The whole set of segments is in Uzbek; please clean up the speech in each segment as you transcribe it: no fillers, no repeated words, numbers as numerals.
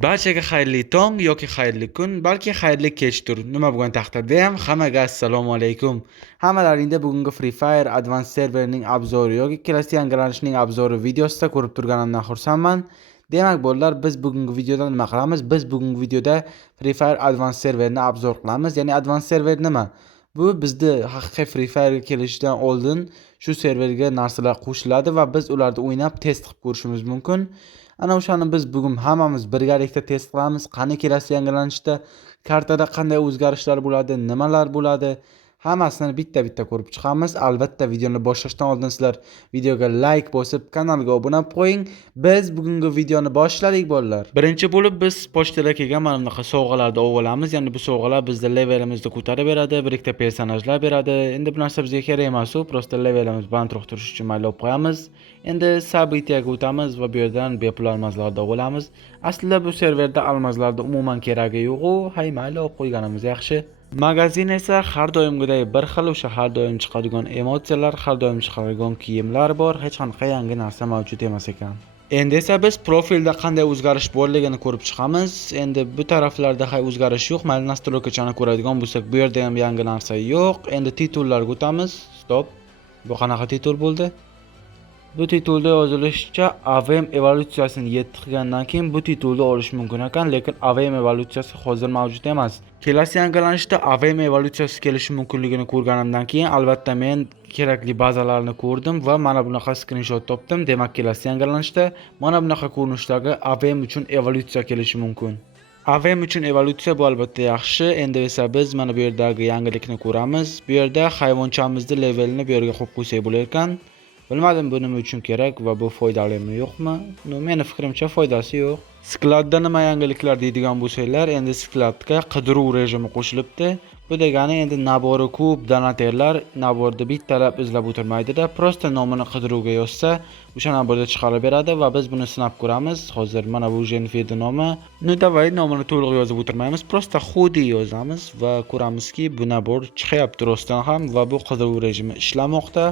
Barchaga xayrli tong yoki xayrli kun, balki xayrli kechdir. Nima bo'lgan taqdirda ham hammaga assalomu alaykum. Hammalaringda bugungi Free Fire Advanced serverining obzori yoki kelasi yangilanishning obzori videosida ko'rib turganimdan xursandman. Demak, bolalar, biz bugungi videoda nima qilamiz? Biz bugungi videoda Free Fire Advanced serverini obzor qilamiz. Ya'ni Advanced server nima? Bu bizda haqiqiy Free Fire kelishidan oldin shu serverga narsalar qo'shiladi va biz ularni o'ynab test qilib ko'rishimiz mumkin. Ana o'shani biz bugun hammamiz birgalikda test qilamiz. Qani kelasi yangilanishda kartada qanday o'zgarishlar bo'ladi, nimalar bo'ladi, hammasini bitta-bitta ko'rib chiqamiz. Albatta, videoni boshlashdan oldin sizlar videoga like bosib, kanalga obuna bo'lib qo'ying. Biz bugungi videoni boshladik, bolalar. Birinchi bo'lib biz pochtaga kelgan mana bunaqa sovg'alarni olamiz. Ya'ni bu sovg'alar bizga levelimizni ko'tarib beradi, bir ikkita personajlar beradi. Endi bu narsa bizga kerak emas, u prosta levelimiz balandroq turishi uchun mayli olib qo'yamiz. Endi sabitiyaga o'tamiz va bu yerdan bepul almazlarni olamiz. Aslida bu serverda almazlarning umuman keragi yo'q-u, hay mayli olib qo'yganimiz yaxshi. Magazin esa har doimgidek bir xil, o'sha har doim chiqadigan emotsiyalar, har doim chiqadigan kiyimlar bor, hech qanaqa yangi narsa mavjud emas ekan. Endi esa biz profilda qanday o'zgarish borligini ko'rib chiqamiz. Endi bu taraflarda hay o'zgarish yo'q. Mayli nastroykalarni ko'radigan bo'lsak, bu yerda ham yangi narsa yo'q. Endi titullarga o'tamiz. Stop. Bu qanaqa titul bo'ldi? Bu titulda yozilishicha AVM evolyutsiyasini 7 qilgandan keyin bu titulni olish mumkin ekan, lekin AVM evolyutsiyasi hozir mavjud emas. Kelasi yangilanishda AVM evolyutsiyasi kelishi mumkinligini ko'rganimdan keyin albatta men kerakli bazalarni ko'rdim va mana bunaqa skrinshot topdim. Demak, kelasi yangilanishda mana bunaqa ko'rinishdagi AVM uchun evolyutsiya kelishi mumkin. AVM uchun evolyutsiya bu albatta yaxshi. Endi esa biz mana bu yerdagi yangilikni ko'ramiz. Bu yerda hayvonchamizni levelini bu yerga qo'yib qo'ysak bo'lar ekan. Bilmadim bu nima uchun kerak va bu foydalimi yo'qmi? Meni fikrimcha foydasi yo'q. Skladda nima yangiliklar deydigan bo'lsanglar, endi skladga qidiruv rejimi qo'shilibdi. Bu degani endi nabori ko'p donaterlar naborda bittalab izlab o'tirmaydi-da, prosta nomini qidiruvga yozsa, o'sha naborda chiqarib beradi va biz buni sinab ko'ramiz. Hozir mana bu Jenniferning nomi. Davay nomini to'liq yozib o'tirmaymiz, prosta Xudi yozamiz va ko'ramizki, bu nabor chiqyapti rostdan ham va bu qidiruv rejimi ishlamoqda.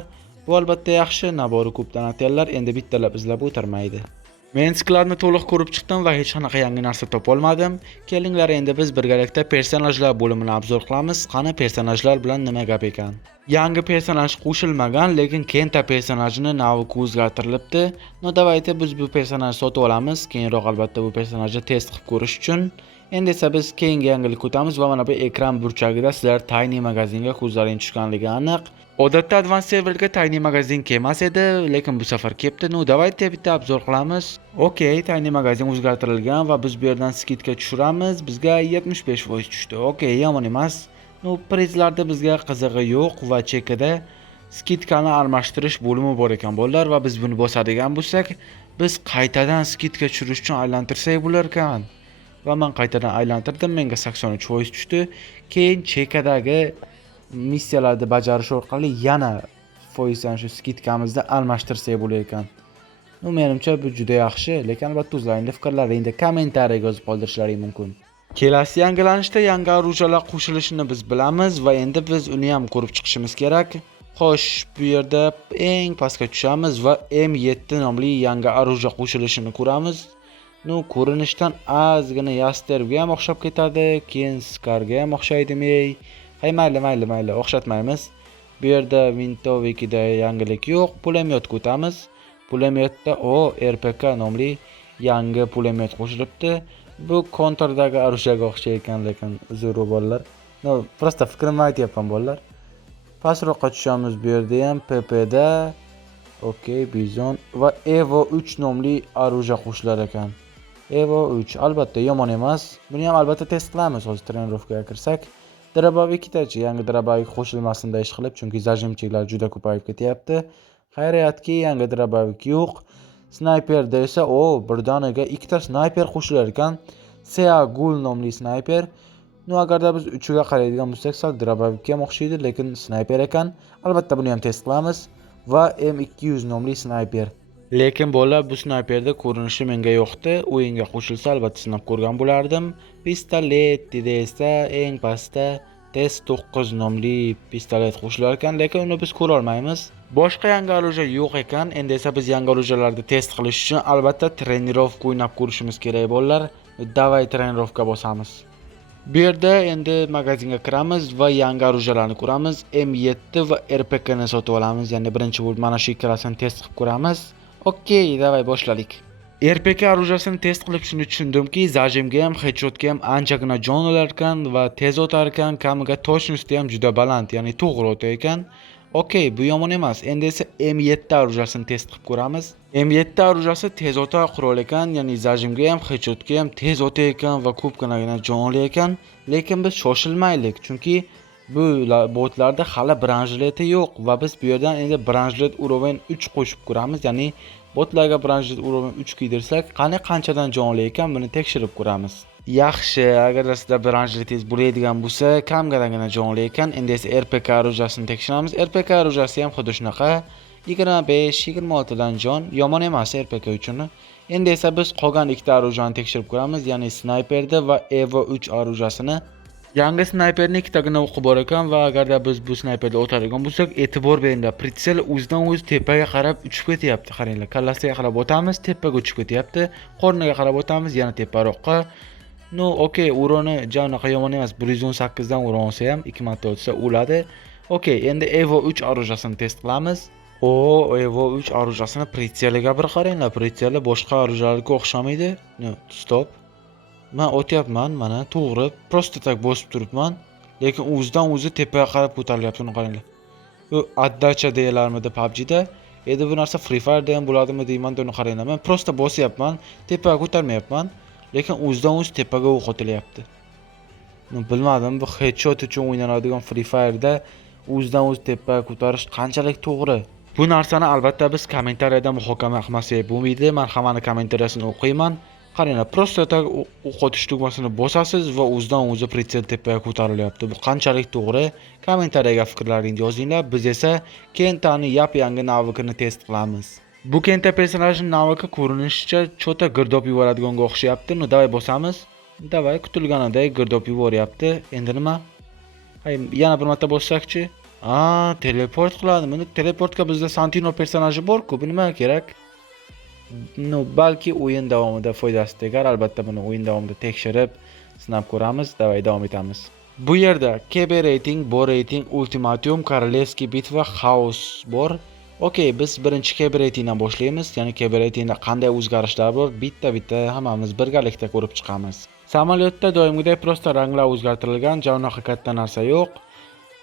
Bu albatta yaxshi, nabori ko'p donaterlar endi bittalab izlab o'tirmaydi. Men skladni to'liq ko'rib chiqdim va hech qanaqa yangi narsa topa olmadim. Kelinglar endi biz birgalikda personajlar bo'limini obzor qilamiz. Qani personajlar bilan nima gap ekan? Yangi personaj qo'shilmagan, lekin Kenta personajining navi o'zgartirilibdi. Davayda biz bu personajni sotib olamiz. Keyinroq albatta bu personajni test qilib ko'rish uchun. Endi esa biz keyingi yangilik o'tamiz va mana bu ekran burchagida sizlar Tiny magazinga ko'zlaring tushganligi aniq. Odatda Advanced serverga Tiny magazin kelmas edi, lekin bu safar kelibdi. Davayda bitta obzor qilamiz. Okey, Tiny magazin o'zgartirilgan va biz bu yerdan skidga tushiramiz. Bizga 75% tushdi. Okey, yomon emas. Prizlarda bizga qizig'i yo'q va chekida skidkani almashtirish bo'limi bor ekan bolalar va biz buni bosadigan bo'lsak, biz qaytadan skidga tushirish uchun aylantirsak bo'lar ekan. Va men qaytadan aylantirdim, menga 83% tushdi. Keyin chekadagi missiyalarni bajarish orqali yana foizdan shu skidkamizda almashtirsak bo'lar ekan. Menimcha bu juda yaxshi, lekin albatta o'zlaringning fikrlaringni kommentariyaga yozib qoldirishlaring mumkin. Kelasi yangilanishda yangi orujalar qo'shilishini biz bilamiz va endi biz uni ham ko'rib chiqishimiz kerak. Xo'sh, bu yerda eng pastga tushamiz va M7 nomli yangi oruja qo'shilishini ko'ramiz. Ko'rinishdan ozgina Yasterga ham o'xshab ketadi, keyin Skarga ham o'xshaydimi? Hay mayli, o'xshatmaymiz. Bu yerda Vintovikida yangilik yo'q, pulemyotga o'tamiz. Pulemyotda RPK nomli yangi pulemyot qo'shilibdi. Bu kontrdagi arushaga o'xshayotgan, lekin zo'r bolalar. Prosta fikrimni aytyapman bolalar. Pastroqqa tushamiz, bu yerda ham PPda okey, Bizon va Evo 3 nomli aruja qo'shilar ekan. Evo 3 albatta yomon emas. Buni ham albatta test qilamiz hozir trenirovkaga kirsak. Drabovik-dachi yangi Drabovik qo'shilmasida ish qilib, chunki zajimchiklar juda ko'payib ketyapti. Xayriyatki yangi Drabovik yo'q. Snayperda esa birdaniga ikkita snayper qo'shilar ekan. Seagul nomli snayper. Agarda biz 3ga qaraydigan bo'lsak, sal Drabovikka ham o'xshaydi, lekin snayper ekan. Albatta buni ham test qilamiz va M200 nomli snayper. Lekin bolalar, bu snayperda ko'rinishi menga yo'qdi. O'yinga qo'shilsa albatta sinab ko'rgan bo'lardim. Pistolet esa eng pastda Test 9 nomli pistolet qo'shilar ekan, lekin uni biz ko'ra olmaymiz. Boshqa yangi oruja yo'q ekan. Endi esa biz yangi orujalarni test qilish uchun albatta trenirovka o'ynab ko'rishimiz kerak bolalar. Davay trenirovka bosamiz. Bu yerda endi magazinga kiramiz va yangi orujalarni ko'ramiz. M7 va RPK ni sotib olamiz. Ya'ni birinchi bo'lib mana shu ikkalasini test qilib ko'ramiz. Okey, davay boshladik. RPK orujasini test qilib shuni tushundimki, zajimga ham, headshotga ham anchagina jon olar ekan va tez o'tar ekan, kamiga точности ham juda baland, ya'ni to'g'ri o'tar ekan. Okey, bu yomon emas. Endi esa M7 orujasini test qilib ko'ramiz. M7 orujasi tez o'tar qurol ekan, ya'ni zajimga ham, headshotga ham tez o'tar ekan va ko'pgina jonli ekan. Lekin biz shoshilmaylik, chunki bu botlarda hali branjleti yo'q va biz bu yerdan endi branjlet uroven 3 qo'shib ko'ramiz, ya'ni botlarga branjlet uroven 3 kiydirsak, qanchadan jonli ekan buni tekshirib ko'ramiz. Yaxshi, agar sizda branjletingiz bo'ladigan bo'lsa, kamgina jonli ekan. Endi esa RPK orujasini tekshiramiz. RPK orujasi ham xuddi shunaqa 25-26 dan jon, yomon emas RPK uchun. Endi esa biz qolgan ikkita orujani tekshirib ko'ramiz, ya'ni snayperni va Evo 3 orujasini. Yangi snayperni ikkitagina o'qib bor ekan va agarda biz bu snayperni o'tadigan bo'lsak, e'tibor beringlar. Pritsel o'zidan-o'zi tepaga qarab uchib ketyapti. Qaranglar, kallasiga qarab o'tamiz, tepaga uchib ketyapti. Qorniga qarab o'tamiz, yana teparoqqa. No, okey, uroni janaqa yomon emas. 118 dan uron olsa ham 2 marta o'tsa o'ladi. Okey, endi Evo 3 orujasini test qilamiz. Evo 3 orujasini pritseliga bir qaranglar. Pritseli boshqa orujalarga o'xshamaydi. No, stop. Men o'tyapman, mana to'g'ri, prosta tak bosib turibman, lekin o'zidan-o'zi tepaga qarab ko'tarilyapti, uni qaranglar. Bu addacha deyalarmidi PUBG'da? Endi bu narsa Free Fire'da ham bo'ladimi deyman, uni qaranglar. Men prosta bosyapman, tepaga ko'tarmayapman, lekin o'zidan-o'zi tepaga o'q otilyapti. Bilmadim, bu headshot uchun o'ynanadigan Free Fire'da o'zidan-o'zi tepaga ko'tarish qanchalik to'g'ri? Bu narsani albatta biz kommentariyada muhokama qilmasak bo'lmaydi. Men hammaning kommentariyasini o'qiyman. Qaranglar, prosta o'q otish tugmasini bosasiz va o'zidan-o'zi pritsel tepaga ko'tarilyapti. Bu qanchalik to'g'ri? Kommentariyaga fikrlaringizni yozinglar. Biz esa Kentani yangi navigini test qilamiz. Bu Kenta personajining navigi ko'rinishicha chota girdob yuboradiganga o'xshayapti. Davay bosamiz. Davay, kutilganidek girdob yuboryapti. Endi nima? Yana bir marta bossakchi? Teleport qiladi. Buni teleportga bizda Santino personaji bor-ku, bu nima kerak? Balki o'yin davomida foydasi tegar. Albatta buni o'yin davomida tekshirib, sinab ko'ramiz. Davay, davom etamiz. Bu yerda KB rating, Bo rating, Ultimatum, Korolevskiy bitva, Xaos bor. Okey, biz birinchi KB ratingdan boshlaymiz. Ya'ni KB ratingda qanday o'zgarishlar bor, bitta hammamiz birgalikda ko'rib chiqamiz. Samolyotda doimgidek prosta ranglar o'zgartirilgan, javon haqiqatda narsa yo'q.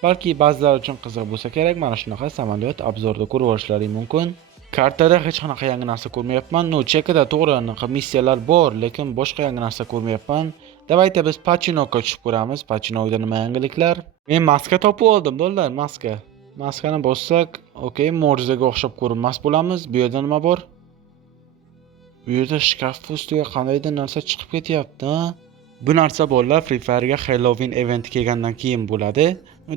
Balki ba'zilar uchun qiziq bo'lsa kerak, mana shunaqa samolyot obzorda ko'rib olishlaring mumkin. Kartada hech qanaqa yangi narsa ko'rmayapman. Chekida to'g'ri missiyalar bor, lekin boshqa yangi narsa ko'rmayapman. Davayda biz Pachinoga tushib ko'ramiz. Pachinoda nima yangiliklar? Men maska topib oldim, do'stlar, maska. Maskani bossak, okey, Morzaga o'xshab ko'rinmas bo'lamiz. Bu yerda nima bor? Bu yerda shkaf ustiga qandaydir narsa chiqib ketyapti. Bu narsa bolalar Free Fire'ga Halloween eventi kelgandan keyin bo'ladi.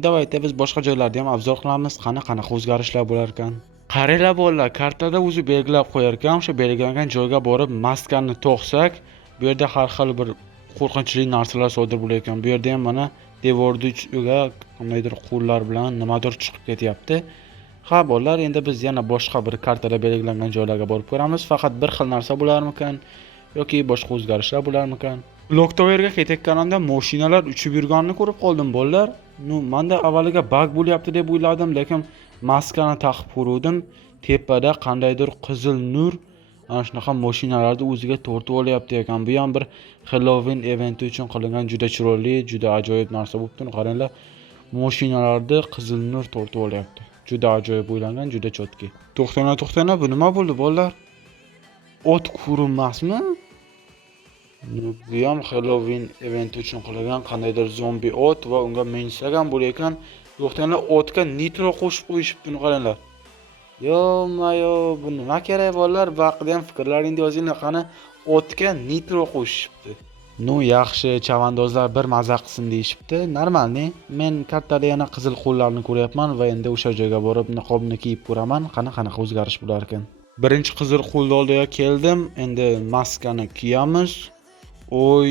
Davayda biz boshqa joylarda ham obzor qilamiz, qanaqa o'zgarishlar bo'lar ekan. Qaranglar bolalar, kartada o'zi belgilab qo'yar ekan, o'sha belgilangan joyga borib maskani to'qsak, bu yerda har xil bir qo'rqinchli narsalar sodir bo'lar ekan. Bu yerda ham mana devorning uchiga qandaydir qo'llar bilan nimadir chiqib ketyapti. Bolalar, endi biz yana boshqa bir kartada belgilangan joylarga borib ko'ramiz. Faqat bir xil narsa bo'larmikan yoki boshqa o'zgarishlar bo'larmikan? Loktoverga ketayotganimda mashinalar uchib yurganini ko'rib qoldim bolalar. Menda avvaliga bug bo'lyapti deb o'yladim, lekin maskani taqib ko'rdim. Tepada qandaydir qizil nur ana shunaqa mashinalarni o'ziga tortib olyapti ekan. Bu ham bir Halloween eventi uchun qilingan juda chiroyli, juda ajoyib narsa bo'libdi. Qaranglar, mashinalarni qizil nur tortib olyapti. Juda ajoyib o'ylangan, juda chotki. To'xtana, bu nima bo'ldi bolalar? Ot ko'rinmasmi? Bu ham Halloween eventi uchun qilingan qandaydir zombi ot va unga mensagan bo'lar ekan. To'xtanglar, otga nitro qo'shib qo'yishibdi, buni qaranglar. Yo-mayo, bu nima kerak bolalar? Vaqtida ham fikrlaringizni yozinglar, qani otga nitro qo'shishibdi. Yaxshi, chavandozlar bir maza qilsin deyishibdi. Normalni. Men kartada yana qizil qo'llarni ko'ryapman va endi o'sha joyga borib niqobni kiyib ko'raman, qanaqa o'zgarish bo'lar ekan. Birinchi qizil qo'lni oldiga keldim. Endi maskani kiyamiz. Oy,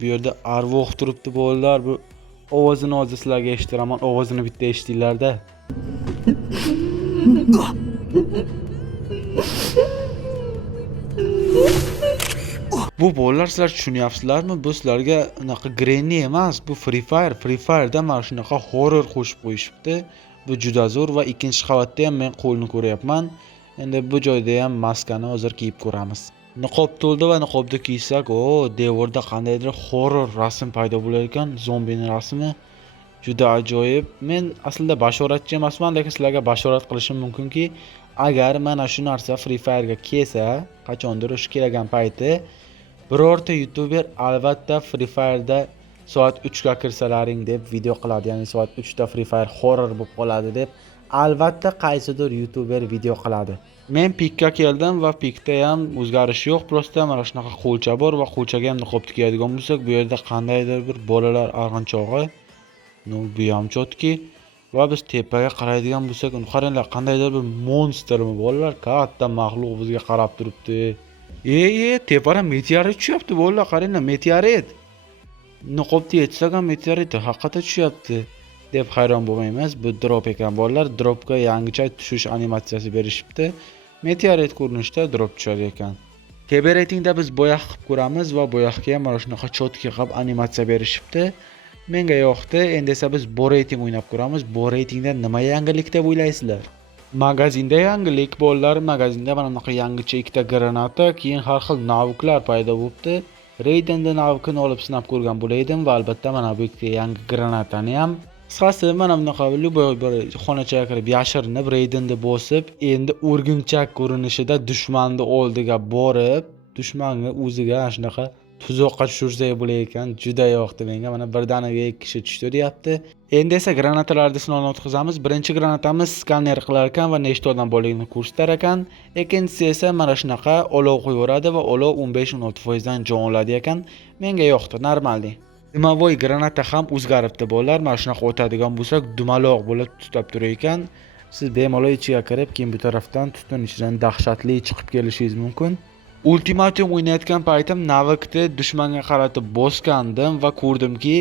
bu yerda arvoh turibdi bolalar. Bu ovozini hozir sizlarga eshitiraman. Ovozini bitta eshitinglar-da. Bu bolalar sizlar tushunyapsizlarmi? Bu sizlarga unaqa Granny emas, bu Free Fire. Free Fire'da mana shunaqa horror qo'shib qo'yishibdi. Bu juda zo'r va ikkinchi qavatda ham men qo'lni ko'ryapman. Endi bu joyda ham maskani hozir kiyib ko'ramiz. Niqob to'ldi va niqobni kiysak, devorda qandaydir horror rasm paydo bo'lar ekan, zombini rasmi. Juda ajoyib. Men aslida bashoratchi emasman, lekin sizlarga bashorat qilishim mumkinki, agar mana shu narsa Free Fire'ga kelsa, qachondir o'sha kelgan payti birorta youtuber albatta Free Fire'da soat 3 ga kirsalaring deb video qiladi. Ya'ni soat 3 da Free Fire horror bo'lib qoladi deb albatta qaysidir youtuber video qiladi. Men pikka keldim va pikda ham o'zgarish yo'q. Prosta mana shunaqa qo'lcha bor va qo'lchaga ham niqob tikadigan bo'lsak, bu yerda qandaydir bir bolalar arg'inchog'i, bu ham chotki. Va biz tepaga qaraydigan bo'lsak, uni qaranglar, qandaydir bir monstermi bolalar, katta maxluq bizga qarab turibdi. Tepadan meteorit tushyapti bolalar, qaranglar, meteorit. Niqobni yechsak ham meteorit haqiqatda tushyapti deb hayron bo'lmaymiz. Bu drop ekan bolalar. Dropga yangicha tushish animatsiyasi berishibdi. Meteorit ko'rinishda drop tushar ekan. TB ratingda biz bo'yoq qilib ko'ramiz va bo'yoqga ham mana shunaqa chotki qilib animatsiya berishibdi. Menga yoqdi. Endi esa biz bo rating o'ynab ko'ramiz. Bo ratingda nima yangilik deb o'ylaysizlar? Magazinda yangilik bolalar, magazinda mana bunaqa yangicha ikkita granata, keyin har xil navklar paydo bo'libdi. Raiden'da navkini olib sinab ko'rgan bo'laydim va albatta mana bu ikkita yangi granatani ham qisqasi mana bunaqa bir xonachaga kirib yashirinib Raiden'ni bosib, endi o'rgimchak ko'rinishida dushmanni oldiga borib, dushmanni o'ziga shunaqa tuzoqqa tushirsak bo'lar ekan. Juda yoqdi menga. Mana birdaniga 2 kishi tushdi deyapti. Endi esa granatalarni sinovdan o'tkazamiz. Birinchi granatamiz skanner qilar ekan va nechta odam borligini ko'rsatar ekan. Ikkinchisi esa mana shunaqa olov qo'yaveradi va olov 15-16% dan jon oladi ekan. Menga yoqdi, normaldi. Dumavoy granata ham o'zgaribdi bolalar. Mana shunaqa o'tadigan bo'lsak, dumaloq bo'lib tutab turar ekan. Siz bemalol ichiga kirib, keyin bu tarafdan tutun ichidan dahshatli chiqib kelishingiz mumkin. Ultimatum o'ynayotgan paytim navikni dushmanga qaratib bosgandim va ko'rdimki,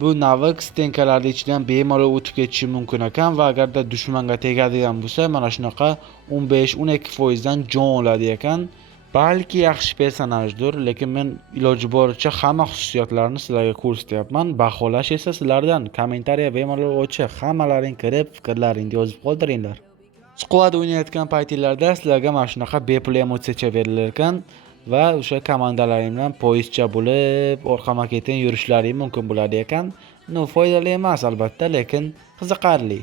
bu navik stenkalarning ichidan bemalol o'tib ketishi mumkin ekan va agarda dushmanga tegadigan bo'lsa, mana shunaqa 15-12% dan jon oladi ekan. Balki yaxshi personajdir, lekin men iloji boricha hamma xususiyatlarini sizlarga ko'rsatyapman. Baholash esa sizlardan. Kommentariya bemalol ochiq. Hammalaring kirib, fikrlaringni yozib qoldiringlar. Squad o'ynayotgan paytinglarda sizlarga mana shunaqa bepul emotsiyacha berilar ekan va o'sha komandalaring bilan poyezdcha bo'lib, orqama-ketin yurishlaring mumkin bo'ladi ekan. Foydali emas albatta, lekin qiziqarli.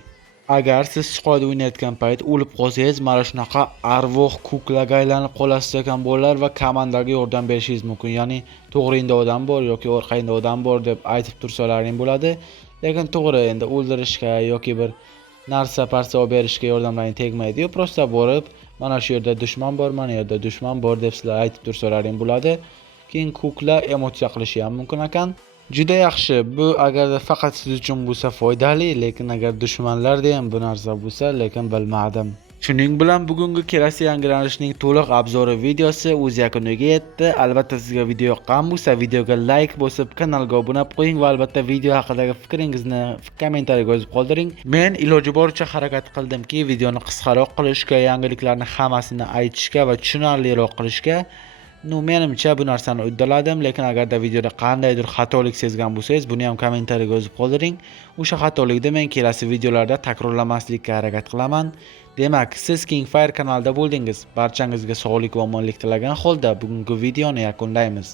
Agar siz squad o'ynayotgan payt o'lib qolsangiz, mana shunaqa arvoh kuklaga aylanib qolasiz ekan bolalar va komandaga yordam berishingiz mumkin. Ya'ni to'g'ringda odam bor yoki orqangda odam bor deb aytib tursalaring bo'ladi. Lekin to'g'ri, endi o'ldirishga yoki bir narsa parsa olib berishga yordamlaring tegmaydi-yu, prosta borib, mana shu yerda dushman bor, mana yerda dushman bor deb sizlar aytib tursalaring bo'ladi. Keyin kukla emotsiya qilishi ham mumkin ekan. Juda yaxshi. Bu agarda faqat siz uchun bo'lsa foydali, lekin agar dushmanlarda ham bu narsa bo'lsa, lekin bilmadim. Shuning bilan bugungi kelasi yangilanishning to'liq obzori videosi o'z yakuniga yetdi. Albatta sizga video yoqqan bo'lsa, videoga like bosib, kanalga obuna bo'lib qo'ying va albatta video haqidagi fikringizni kommentariyaga yozib qoldiring. Men iloji boricha harakat qildimki, videoni qisqaroq qilishga, yangiliklarni hammasini aytishga va tushunarliroq qilishga. Menimcha bu narsani uddaladim, lekin agarda videoda qandaydir xatolik sezgan bo'lsangiz, buni ham kommentariyaga yozib qoldiring. O'sha xatolikni men kelasi videolarda takrorlamaslikka harakat qilaman. Demak, siz Kingfire kanalida bo'ldingiz. Barchangizga sog'lik va omonlik tilagan holda bugungi videoni yakunlaymiz.